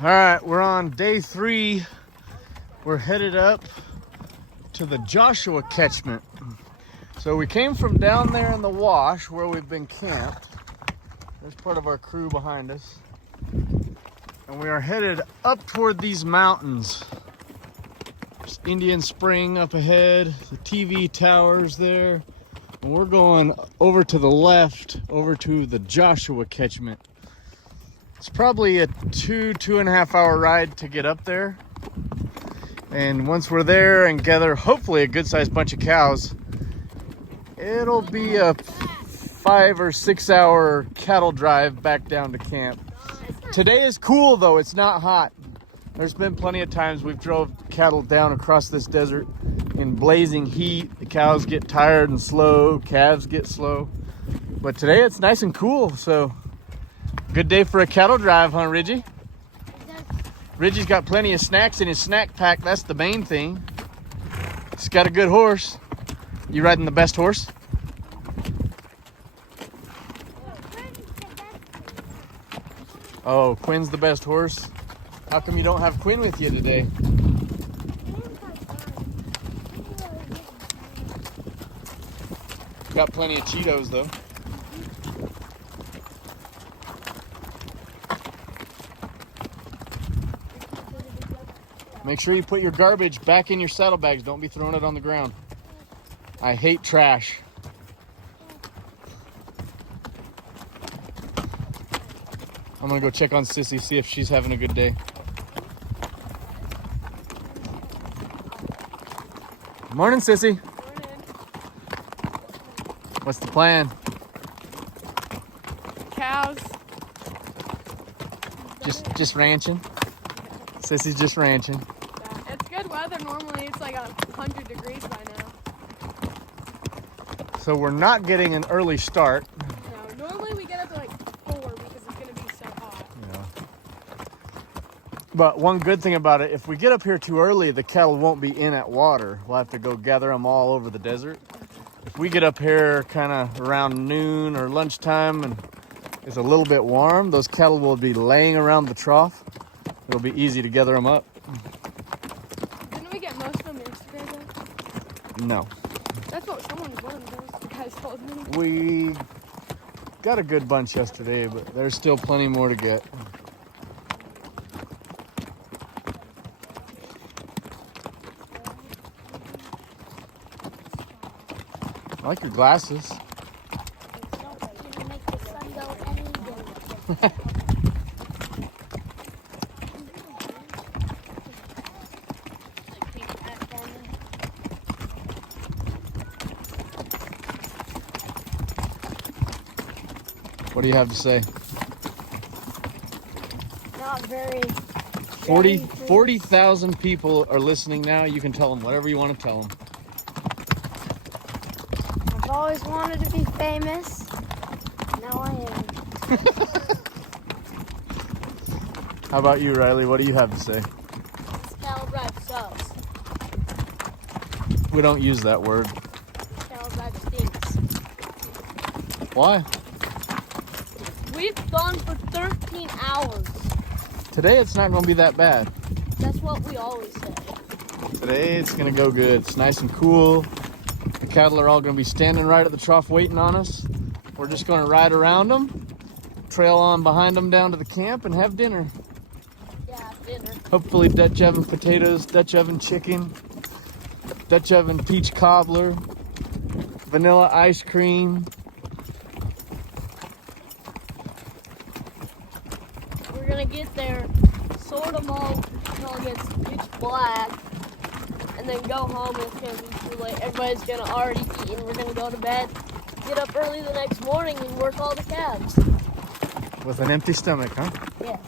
All right, we're on day 3. We're headed up to the Joshua catchment. So we came from down there in the wash where we've been camped. There's part of our crew behind us. And we are headed up toward these mountains. There's Indian Spring up ahead, the TV towers there. And we're going over to the left, over to the Joshua catchment. It's probably a 2.5 hour ride to get up there. And once we're there and gather hopefully a good sized bunch of cows, it'll be a 5 or 6 hour cattle drive back down to camp. Today is cool though, it's not hot. There's been plenty of times we've drove cattle down across this desert in blazing heat. The cows get tired and slow, calves get slow. But today it's nice and cool, so good day for a cattle drive, huh, Ridgie? Ridgie's got plenty of snacks in his snack pack, that's the main thing. He's got a good horse. You riding the best horse? Oh, Quinn's the best horse? How come you don't have Quinn with you today? Got plenty of Cheetos though. Make sure you put your garbage back in your saddlebags. Don't be throwing it on the ground. I hate trash. I'm gonna go check on Sissy, see if she's having a good day. Morning, Sissy. Morning. What's the plan? Cows. Just ranching? Sissy's just ranching. Yeah, it's good weather. Normally it's like 100 degrees by now. So we're not getting an early start. No, normally we get up at like 4 because it's going to be so hot. Yeah. But one good thing about it, if we get up here too early, the cattle won't be in at water. We'll have to go gather them all over the desert. If we get up here kind of around noon or lunchtime and it's a little bit warm, those cattle will be laying around the trough. It'll be easy to gather them up. Didn't we get most of them yesterday though? No. That's what one of those guys told me. We got a good bunch yesterday, but there's still plenty more to get. I like your glasses. Make the sun go any day. What do you have to say? Not very. 40,000 people are listening now. You can tell them whatever you want to tell them. I've always wanted to be famous. Now I am. How about you, Riley? What do you have to say? This cattle drive sucks. We don't use that word. This cattle drive stinks. Why? We've gone for 13 hours. Today it's not going to be that bad. That's what we always say. Today it's going to go good. It's nice and cool. The cattle are all going to be standing right at the trough waiting on us. We're just going to ride around them, trail on behind them down to the camp, and have dinner. Yeah, dinner. Hopefully Dutch oven potatoes, Dutch oven chicken, Dutch oven peach cobbler, vanilla ice cream. We're gonna get there, sort them all until it gets pitch black, and then go home. It's gonna be too late. Everybody's gonna already eat, and we're gonna go to bed. Get up early the next morning and work all the calves. With an empty stomach, huh? Yes.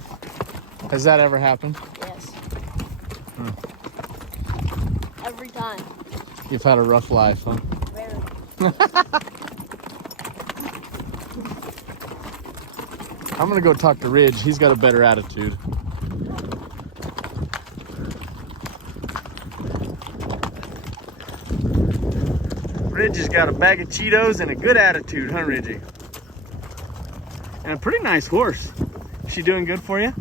Has that ever happened? Yes. Every time. You've had a rough life, huh? Very. I'm gonna go talk to Ridge. He's got a better attitude. Ridge has got a bag of Cheetos and a good attitude, huh, Ridgie? And a pretty nice horse. Is she doing good for you?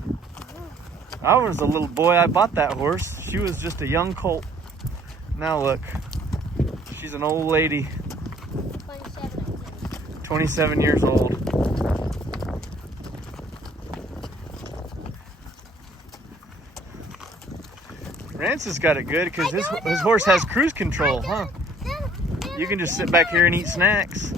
I was a little boy, I bought that horse. She was just a young colt. Now look, she's an old lady. 27 years old. Rance has got it good because his horse has cruise control, huh? You can just sit back here and eat snacks.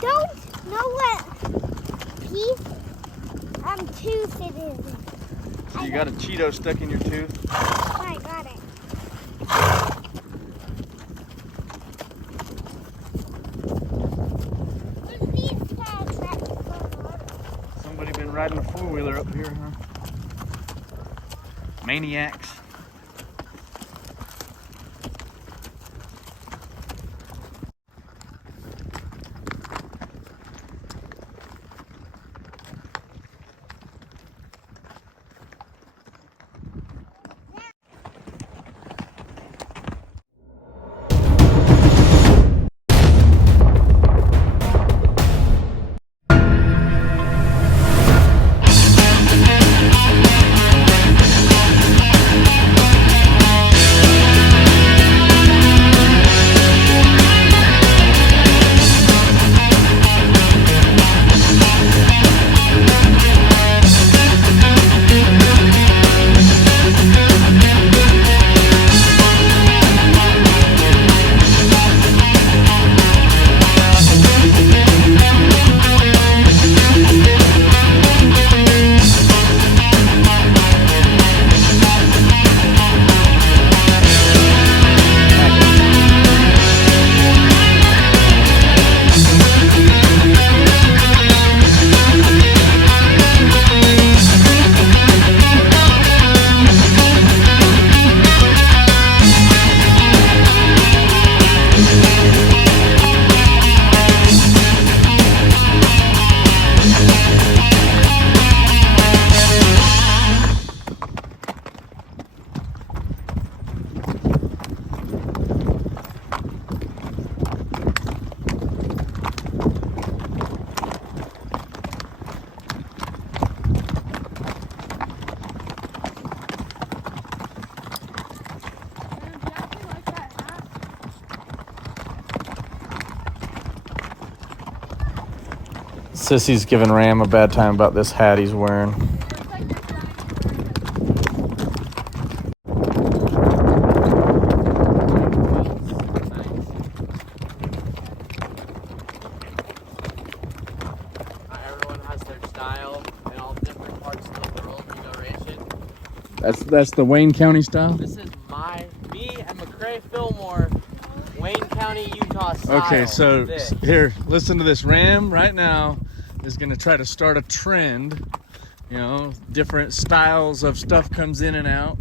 I don't know what piece tooth it is. So you got a Cheeto stuck in your tooth? I got it. Somebody been riding a four-wheeler up here, huh? Maniacs. Sissy's giving Ram a bad time about this hat he's wearing. Everyone has their style in all different parts of the world, generation. That's the Wayne County style? This is me and McCrae Fillmore, Wayne County, Utah style. Okay, so This. here, listen to this. Ram right now is going to try to start a trend. You know, different styles of stuff comes in and out.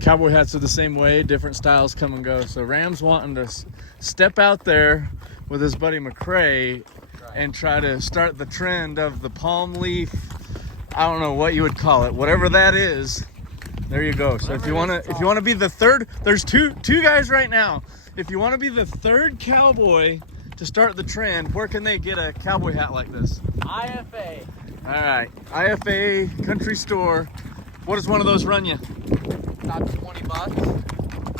Cowboy hats are the same way. Different styles come and go. So Ram's wanting to step out there with his buddy McCrae and try to start the trend of the palm leaf. I don't know what you would call it. Whatever that is. There you go. So if you want to be the third, there's two guys right now. If you want to be the third cowboy to start the trend, where can they get a cowboy hat like this? IFA. All right, IFA Country Store. What does one of those run you? About 20 bucks.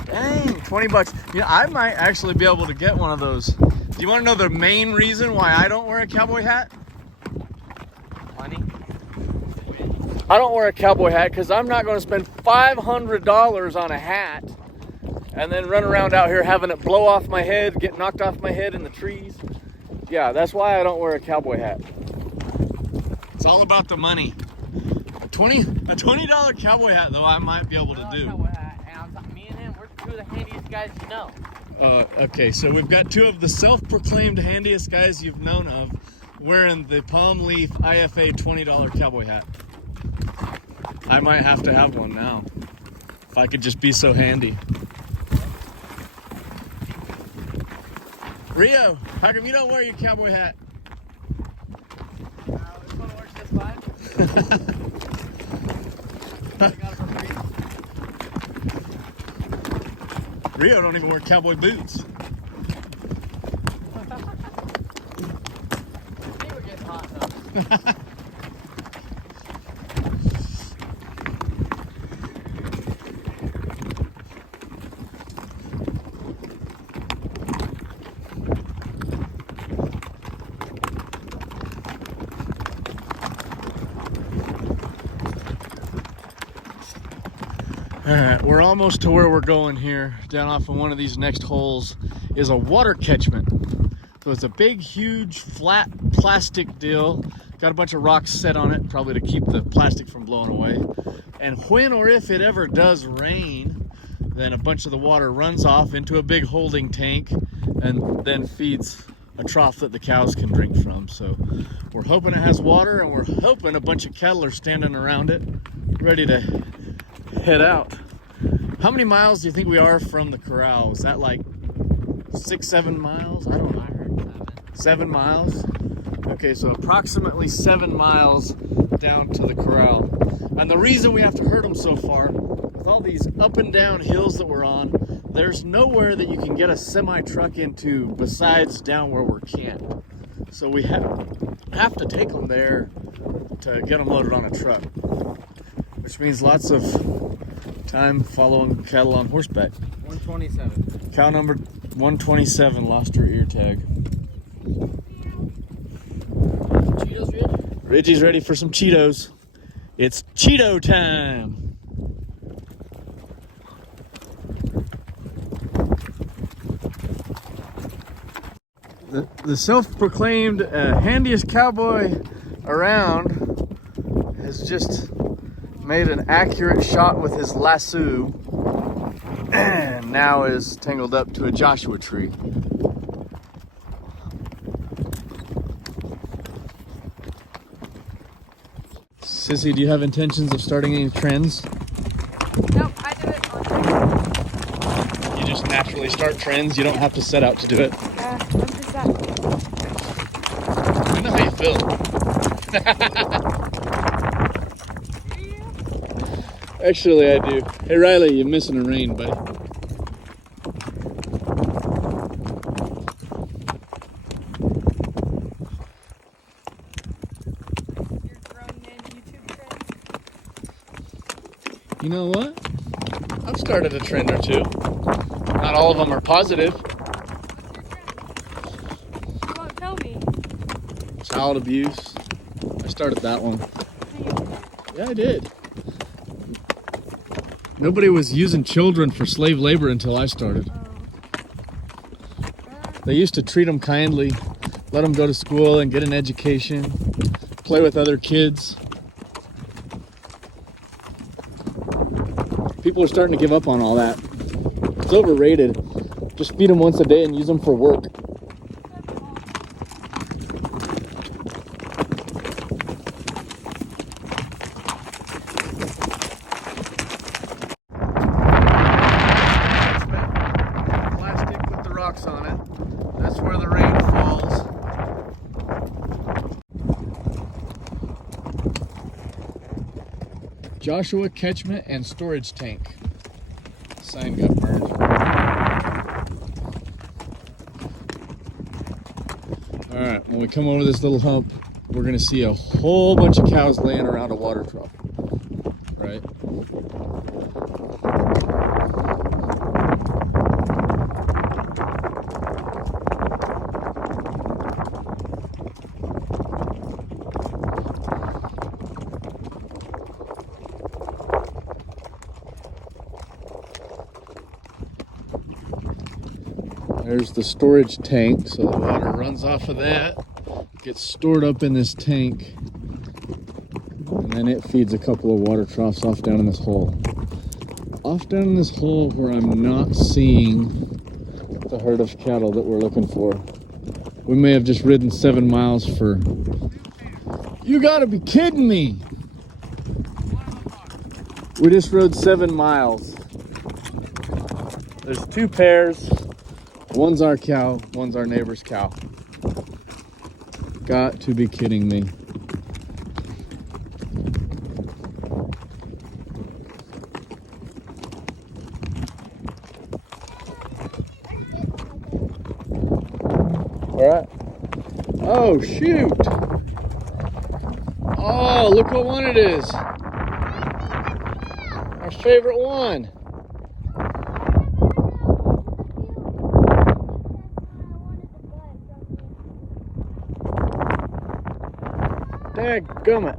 Dang, 20 bucks. You know, I might actually be able to get one of those. Do you want to know the main reason why I don't wear a cowboy hat? Money. I don't wear a cowboy hat because I'm not going to spend $500 on a hat and then run around out here having it blow off my head, get knocked off my head in the trees. Yeah, that's why I don't wear a cowboy hat. It's all about the money. A $20 cowboy hat, though, I might be able to do. Me and him, we're two of the handiest guys you know. Okay, so we've got two of the self-proclaimed handiest guys you've known of wearing the palm leaf IFA $20 cowboy hat. I might have to have one now, if I could just be so handy. Rio, how come you don't wear your cowboy hat? This one works just fine. I got it for free. Rio don't even wear cowboy boots. Alright, we're almost to where we're going here. Down off of one of these next holes is a water catchment. So it's a big, huge, flat plastic deal. Got a bunch of rocks set on it, probably to keep the plastic from blowing away. And when or if it ever does rain, then a bunch of the water runs off into a big holding tank and then feeds a trough that the cows can drink from. So we're hoping it has water, and we're hoping a bunch of cattle are standing around it, ready to head out. How many miles do you think we are from the corral? Is that like 6-7 miles? I don't know. I heard 7 miles? Okay, so approximately 7 miles down to the corral. And the reason we have to herd them so far, with all these up and down hills that we're on, there's nowhere that you can get a semi-truck into besides down where we're camped. So we have to take them there to get them loaded on a truck, which means lots of time following cattle on horseback. 127. Cow number 127 lost her ear tag. Cheetos ready? Reggie's ready for some Cheetos. It's Cheeto time. The self-proclaimed handiest cowboy around has just made an accurate shot with his lasso and now is tangled up to a Joshua tree. Sissy, do you have intentions of starting any trends? Nope, I do it on purpose. You just naturally start trends, you don't have to set out to do it. 100%. I know how you feel. Actually, I do. Hey, Riley, you're missing a rain, buddy. Your grown man YouTube trends. You know what? I've started a trend or two. Not all of them are positive. What's your trend? You won't tell me. Child abuse. I started that one. Yeah, I did. Nobody was using children for slave labor until I started. They used to treat them kindly, let them go to school and get an education, play with other kids. People are starting to give up on all that. It's overrated. Just feed them once a day and use them for work. Plastic with the rocks on it. That's where the rain falls. Joshua catchment and storage tank. Sign got burned. Alright, when we come over this little hump, we're gonna see a whole bunch of cows laying around a water trough. Right? There's the storage tank, so the water runs off of that, gets stored up in this tank, and then it feeds a couple of water troughs off down in this hole. Off down in this hole where I'm not seeing the herd of cattle that we're looking for. We may have just ridden 7 miles for... You gotta be kidding me! We just rode 7 miles. There's 2 pairs. One's our cow, one's our neighbor's cow. Got to be kidding me. All right. Oh, shoot. Oh, look what one it is. Our favorite one. Dadgummit.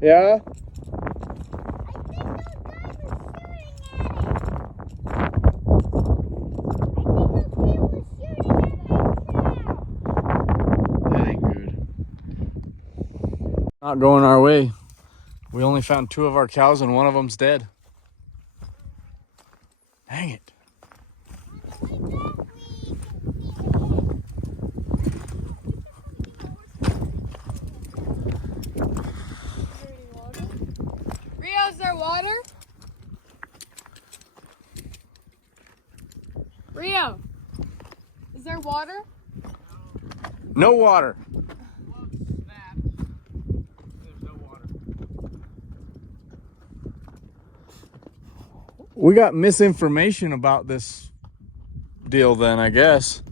Yeah? That ain't good. Not going our way. We only found 2 of our cows and one of them's dead. Dang it. Rio, is there water? Rio, is there water? No water. We got misinformation about this deal then, I guess.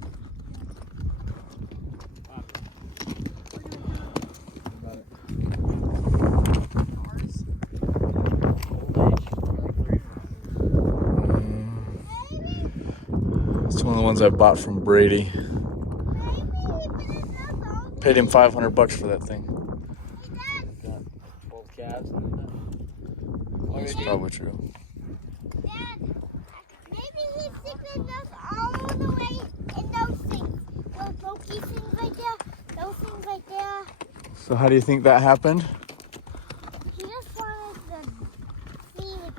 It's one of the ones I bought from Brady. Paid him $500 for that thing. Got 12 calves. That's probably true. Dad, maybe he's sticking us all the way in those things. Those pokey things right there. Those things right there. So how do you think that happened? He just wanted to see if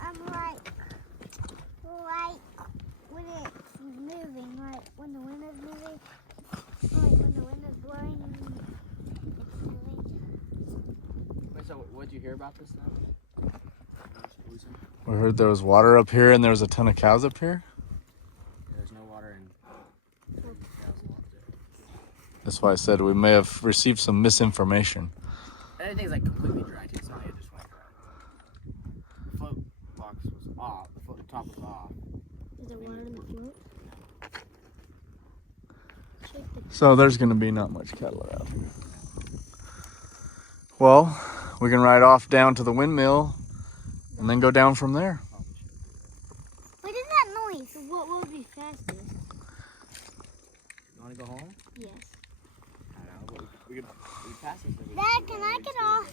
I'm like when it's moving, like when the wind is moving, like when the wind is blowing and it's moving. Wait, so what'd you hear about this now? We heard there was water up here and there was a ton of cows up here. There's no water in cows. That's why I said we may have received some misinformation. Everything's like completely dry too, so I just like the float box was off, the float top was off. Is there water in the float? So there's going to be not much cattle out here. Well, we can ride off down to the windmill and then go down from there. What is that noise? What would be fastest? You want to go home? Yes. I don't know, but we could pass this. Dad, can I get off?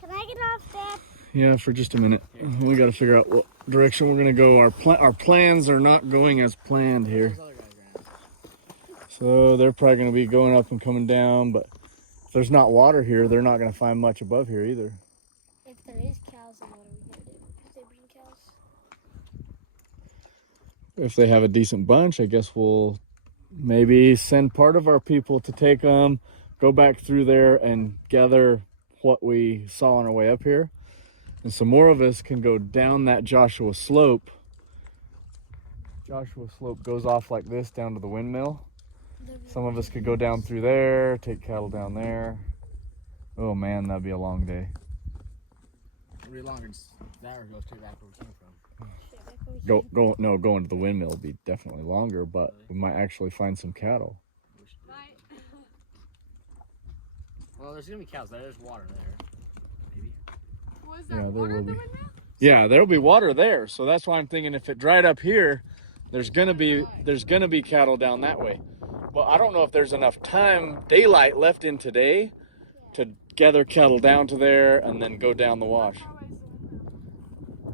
Can I get off, Dad? Yeah, for just a minute. We got to figure out what direction we're going to go. Our plans are not going as planned here. So they're probably going to be going up and coming down, but if there's not water here, they're not going to find much above here either. If there is cows, then what are we going to do? If they bring cows? If they have a decent bunch, I guess we'll maybe send part of our people to take them, go back through there and gather what we saw on our way up here. And some more of us can go down that Joshua slope. Joshua slope goes off like this down to the windmill. Some of us could go down through there, take cattle down there. Oh man, that'd be a long day. It'll be longer that or go straight back where we came from. Going to the windmill would be definitely longer, but we might actually find some cattle. Well, there's gonna be cows there. There's water there. Maybe. Was Yeah, there there water will in the be. windmill? Yeah, there'll be water there, so that's why I'm thinking if it dried up here, there's gonna be cattle down that way. Well, I don't know if there's enough daylight left in today to gather cattle down to there and then go down the wash.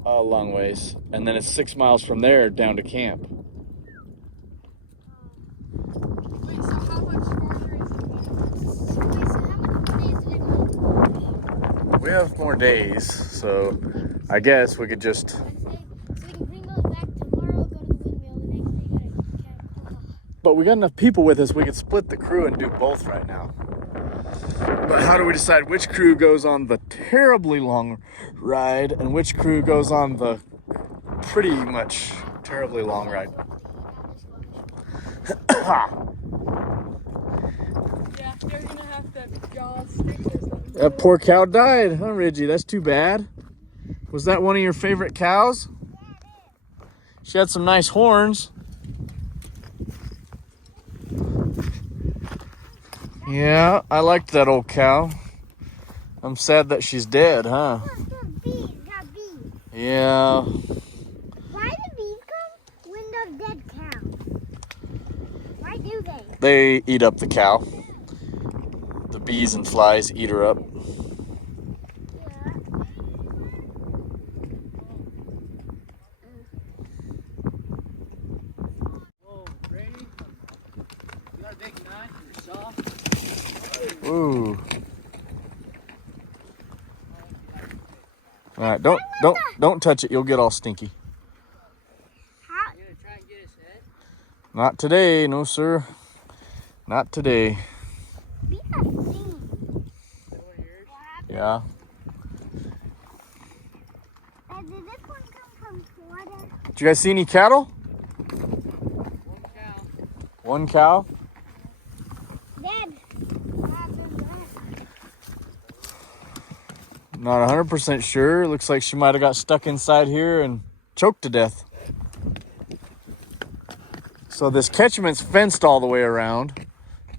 A long ways. And then it's 6 miles from there down to camp. Wait, so how much farther is it? Wait, so how much days did it go? We have more days, so I guess we could just... So we can bring those back tomorrow, go to the windmill, the next day go to camp. But we got enough people with us, we could split the crew and do both right now. But how do we decide which crew goes on the terribly long ride and which crew goes on the pretty much terribly long ride? Yeah, they're gonna have to draw sticks or something. That poor cow died, huh, Reggie? That's too bad. Was that one of your favorite cows? She had some nice horns. Yeah, I liked that old cow. I'm sad that she's dead, huh? Look, got bees. Yeah. Why do bees come when there's dead cows? Why do they? They eat up the cow. The bees and flies eat her up. Yeah. Whoa, Brady. You got a big knife and you're soft. Ooh. All right, don't touch it. You'll get all stinky. How? You gonna try and get his head? Not today, no sir. Not today. Bees are stinging. Is that one of yours? What happened? Yeah. Did this one come from Florida? Did you guys see any cattle? One cow. One cow. Dead. What happened to that? Not 100% sure. Looks like she might have got stuck inside here and choked to death. So this catchment's fenced all the way around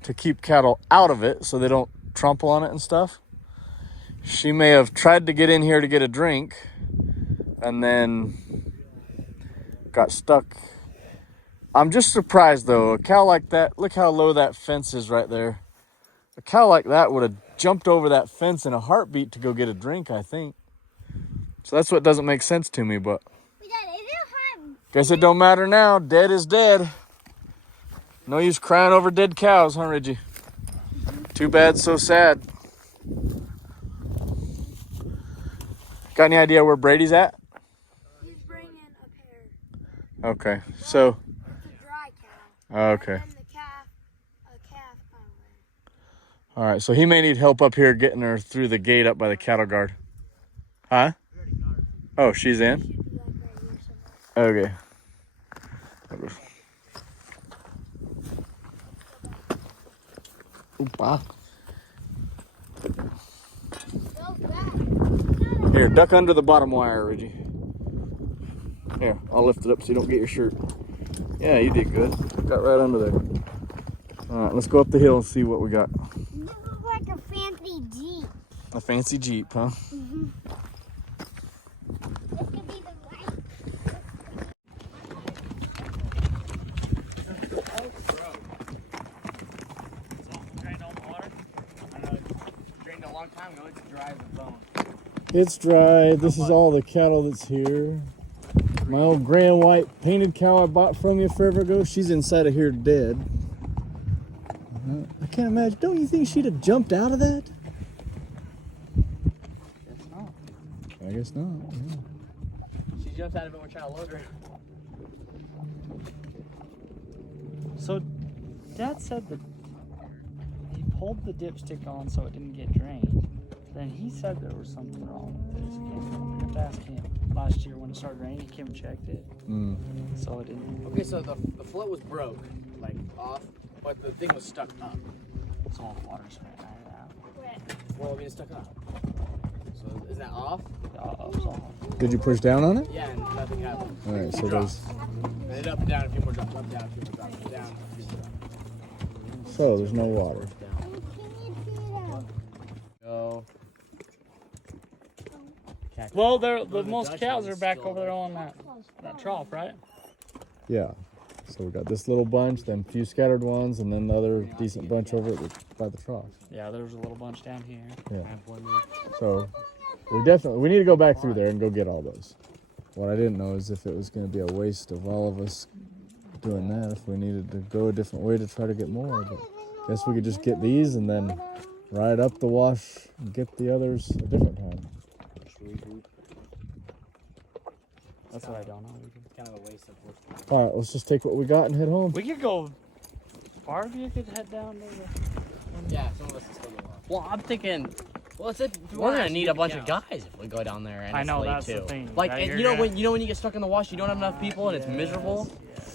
to keep cattle out of it so they don't trample on it and stuff. She may have tried to get in here to get a drink and then got stuck. I'm just surprised though. A cow like that, look how low that fence is right there. A cow like that would have jumped over that fence in a heartbeat to go get a drink, I think. So that's what doesn't make sense to me, but Is it hard? guess it don't matter now. Dead is dead. No use crying over dead cows, huh, Reggie? Too bad, so sad. Got any idea where Brady's at? He's bringing a pair. Okay, so, It's a dry cow. okay. And then a calf on the way. All right, so he may need help up here getting her through the gate up by the cattle guard. Huh? Oh, she's in? Should be like right here somewhere. Okay. Oopa. Here, duck under the bottom wire, Reggie. Here, I'll lift it up so you don't get your shirt. Yeah, you did good. Got right under there. All right, let's go up the hill and see what we got. This is like a fancy Jeep. A fancy Jeep, huh? This could be the light. Drained all the water? I know it drained a long time ago. It's dry as a bone. It's dry. This is all the cattle that's here. My old gray and white painted cow I bought from you forever ago, she's inside of here dead. I can't imagine. Don't you think she'd have jumped out of that? Guess not. I guess not. Yeah. She jumped out of it. We're trying to load her. So, Dad said that he pulled the dipstick on so it didn't get drained. Then he said there was something wrong with this. We have to ask him. Last year when it started raining, he came and checked it. So it didn't. Okay, so the float was broke, like off, but the thing was stuck up. So all the water's ran out. Well, I mean, it's stuck up. So is that off? Did you push down on it? Yeah, and nothing happened. All right, so Drops. there's And then up and down, a few more drops, up, down, a few more drops, up, down, a few more drops. so there's no water. Down. Go. Well, the the most Dutch cows one's are back still over there on that trough, right? Yeah. So we got this little bunch, then a few scattered ones, and then the other decent bunch over by the trough. Yeah, there was a little bunch down here. Yeah. So we need to go back through there and go get all those. What I didn't know is if it was going to be a waste of all of us doing that, if we needed to go a different way to try to get more. But I guess we could just get these and then ride up the wash and get the others a different time. That's what I don't know. Kind of a waste of work. All right, let's just take what we got and head home. We could go. Part of you could head down to the. Yeah, some of us can still go off. Well, I'm thinking, we're gonna need a bunch of guys if we go down there and I it's know late that's too. the thing. Like, right? and you know when you get stuck in the wash, you don't have enough people and it's miserable.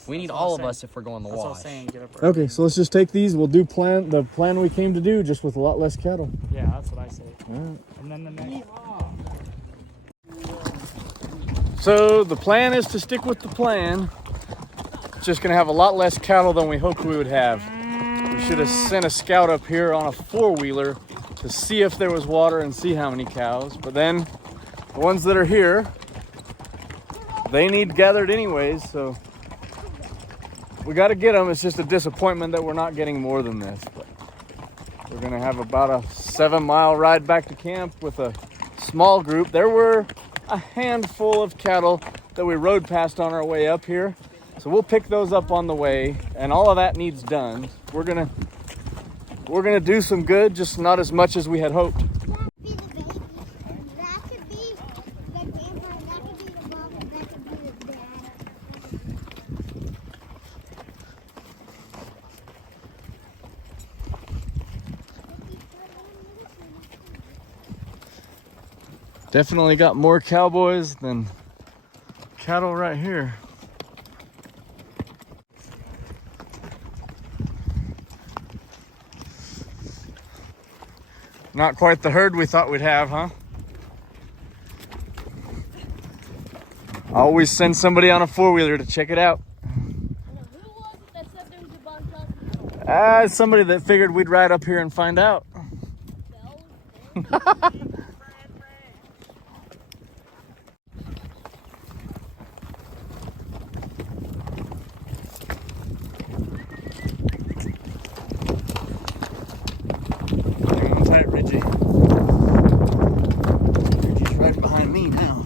We need That's what all I'm of us if we're going the That's what wash. I'm saying. Get up early. Okay, so let's just take these. We'll do the plan we came to do, just with a lot less cattle. Yeah, that's what I say. All right. And then the next. So the plan is to stick with the plan. It's just gonna have a lot less cattle than we hoped we would have. We should have sent a scout up here on a four-wheeler to see if there was water and see how many cows. But then the ones that are here, they need gathered anyways, so we got to get them. It's just a disappointment that we're not getting more than this. But we're gonna have about a 7-mile ride back to camp with a small group. There were a handful of cattle that we rode past on our way up here, so we'll pick those up on the way, and all of that needs done. We're gonna do some good, just not as much as we had hoped. That could be the baby, and that could be the grandpa, and that could be the mom, and that could be the dad. Definitely got more cowboys than cattle right here. Not quite the herd we thought we'd have, huh? Always send somebody on a four-wheeler to check it out. Who was it that said there was a bunch of Somebody that figured we'd ride up here and find out. Hang on tight, Reggie. Reggie's right behind me now.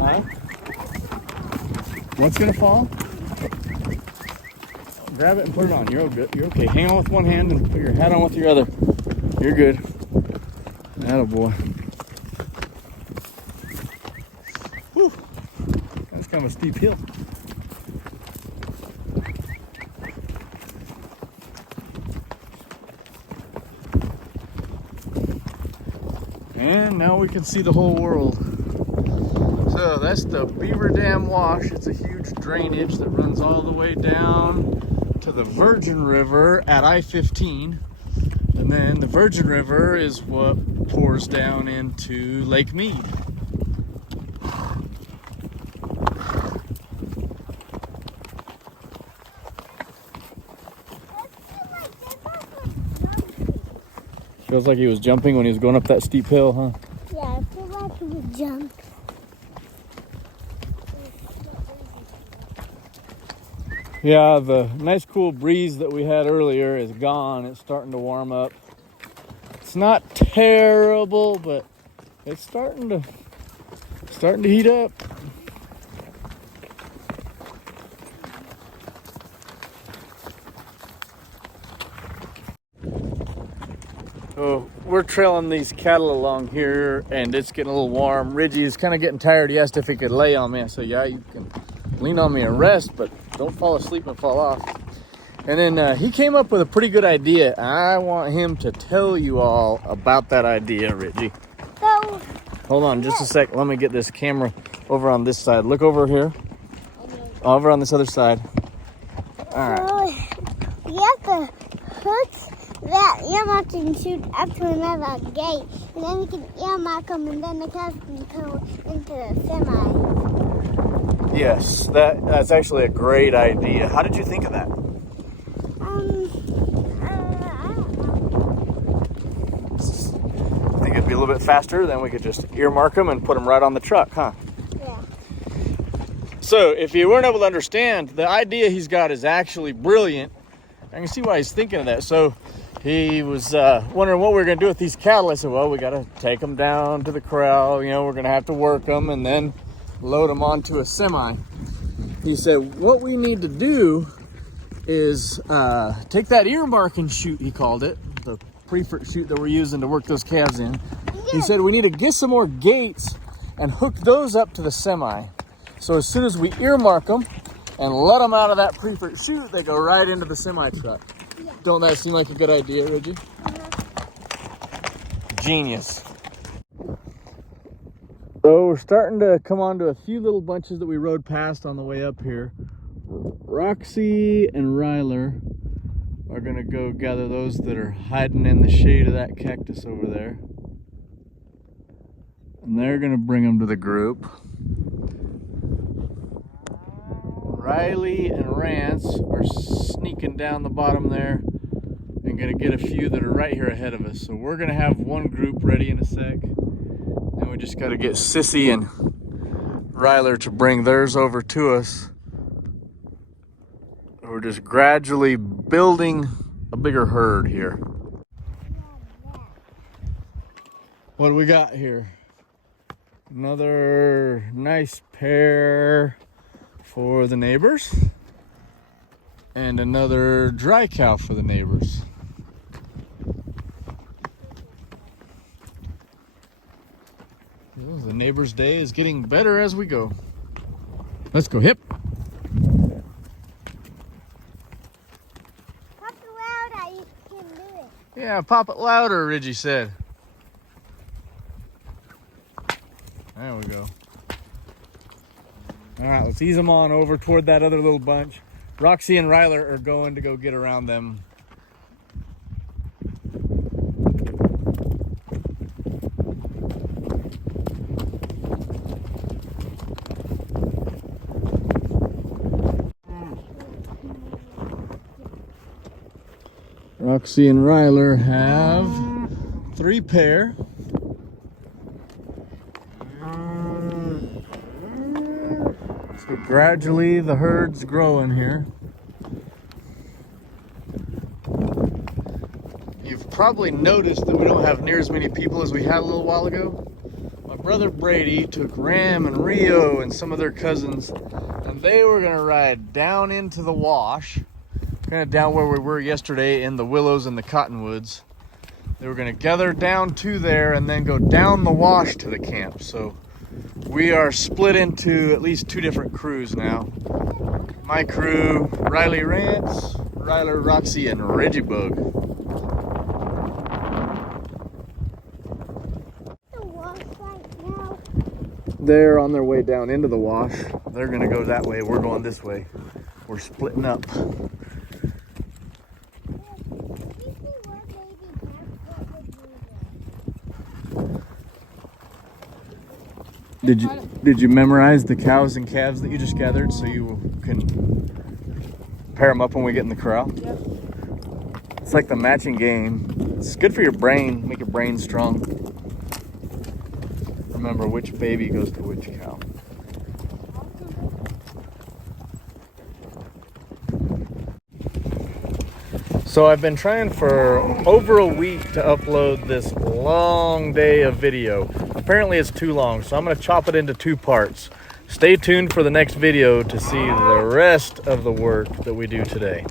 Huh? What's gonna fall? Grab it and put it on. You're good. You're okay. Hang on with one hand and put your hat on with your other. You're good. Attaboy. Whew. That's kind of a steep hill. And now we can see the whole world. So that's the Beaver Dam Wash. It's a huge drainage that runs all the way down to the Virgin River at I-15. And then the Virgin River is what pours down into Lake Mead. Feels like he was jumping when he was going up that steep hill, huh? Yeah, I feel like he would jump. Yeah, the nice cool breeze that we had earlier is gone. It's starting to warm up. It's not terrible, but it's starting to heat up. So we're trailing these cattle along here, and it's getting a little warm. Reggie is kind of getting tired. He asked if he could lay on me. I said, yeah, you can lean on me and rest, but don't fall asleep and fall off. And then he came up with a pretty good idea. I want him to tell you all about that idea, Reggie. So, Hold on just a sec. Let me get this camera over on this side. Look over here. Over on this other side. All right. so you have to hook that earmark and shoot up to another gate, and then we can earmark them, and then the cows can go into the semi. Yes, that's actually a great idea. How did you think of that? I don't know. Think it'd be a little bit faster, then we could just earmark them and put them right on the truck, huh? Yeah. So if you weren't able to understand, the idea he's got is actually brilliant. I can see why he's thinking of that. So he was wondering what we were going to do with these cattle. I said, well, we got to take them down to the corral. You know, we're going to have to work them and then load them onto a semi. He said, what we need to do is take that earmarking chute, he called it, the preferred chute that we're using to work those calves in. He said we need to get some more gates and hook those up to the semi. So as soon as we earmark them and let them out of that pre-fit chute, they go right into the semi truck. Yeah. Don't that seem like a good idea, Reggie? Genius. So we're starting to come on to a few little bunches that we rode past on the way up here. Roxy and Ryler are gonna go gather those that are hiding in the shade of that cactus over there. And they're gonna bring them to the group. Riley and Rance are sneaking down the bottom there and gonna get a few that are right here ahead of us. So we're gonna have one group ready in a sec. And we just gotta get Sissy and Ryler to bring theirs over to us. We're just gradually building a bigger herd here. What do we got here? Another nice pair for the neighbors. And another dry cow for the neighbors. The neighbor's day is getting better as we go. Let's go, hip. Pop it loud, you can do it. Yeah, pop it louder, Reggie said. There we go. All right, let's ease them on over toward that other little bunch. Roxy and Ryler are going to go get around them. Roxy and Ryler have 3 pair. So gradually the herd's growing here. You've probably noticed that we don't have near as many people as we had a little while ago. My brother Brady took Ram and Rio and some of their cousins, and they were gonna ride down into the wash, kind of down where we were yesterday in the willows and the cottonwoods. They were gonna gather down to there and then go down the wash to the camp. So we are split into at least 2 different crews now. My crew, Riley Rance, Ryler, Roxy, and Reggie Bug. The wash right now. They're on their way down into the wash. They're gonna go that way, we're going this way. We're splitting up. Did you memorize the cows and calves that you just gathered so you can pair them up when we get in the corral? Yep. It's like the matching game. It's good for your brain, make your brain strong. Remember which baby goes to which cow. So I've been trying for over a week to upload this long day of video. Apparently it's too long, so I'm gonna chop it into 2 parts. Stay tuned for the next video to see the rest of the work that we do today.